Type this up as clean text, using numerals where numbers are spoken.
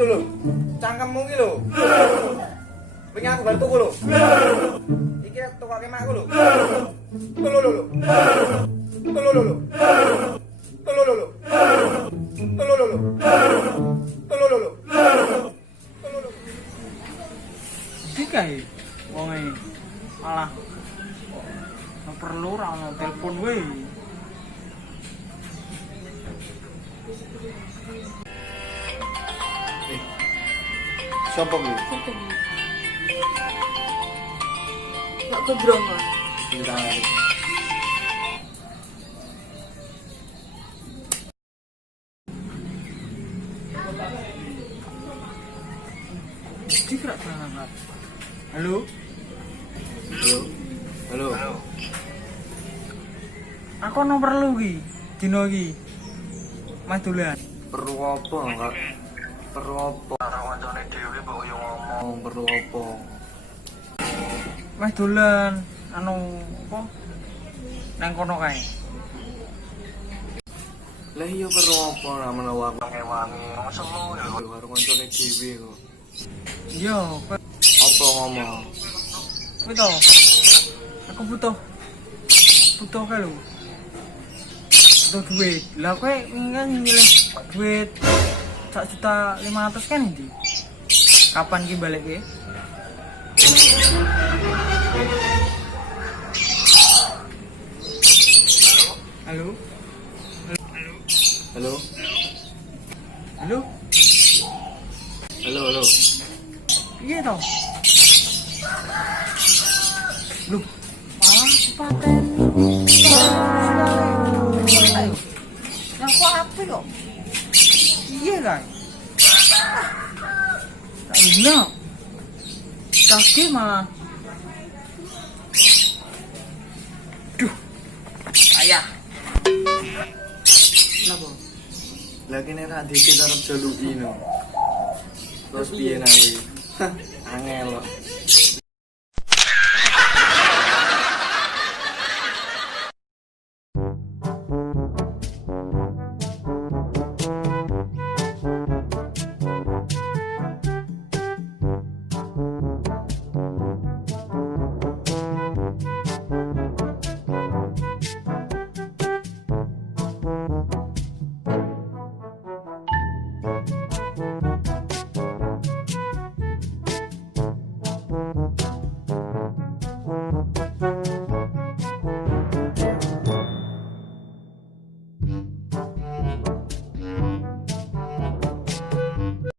Tuh lho, cangkemmu iki lho. Wingi aku bar tuku lho. Iki tukake makku lho. Tuh lho lho. Tuh lho lho. Tuh lho lho. Tuh lho lho. Tuh lho lho. Iki kae wong e malah perlu ra ono telepon wae. Sopo kuwi? Gak kebrongo. Cinta. Dikira banget. Halo? Halo. Aku ono perlu ki, dino iki. Mas dolan. Perlu apa, Kak? Perlu apa? Karo kancane dhewe mbok yo ngomong perlu apa? Mas dolan anu apa? Nang kono kae. Lah iya perlu apa ra menawa aku ngewangi. Semu ya karo kancane dhewe kok. Iya, Apa ngomong? kuwi to. Aku butuh kae lho. Butuh duit. Lah kowe kan nyilih duit 1.500.000 kan ndi? Kapan ki balik ki? Halo? Halo? Halo? Halo. Iya to. Lu malah paten. Ngaku apa yo? Iya kan? Tak benar. Kaki malah. Duh. Ayah. Kenapa? Lah kene ra dikit arep jaluki no. Terus piye nawi? Angel kok.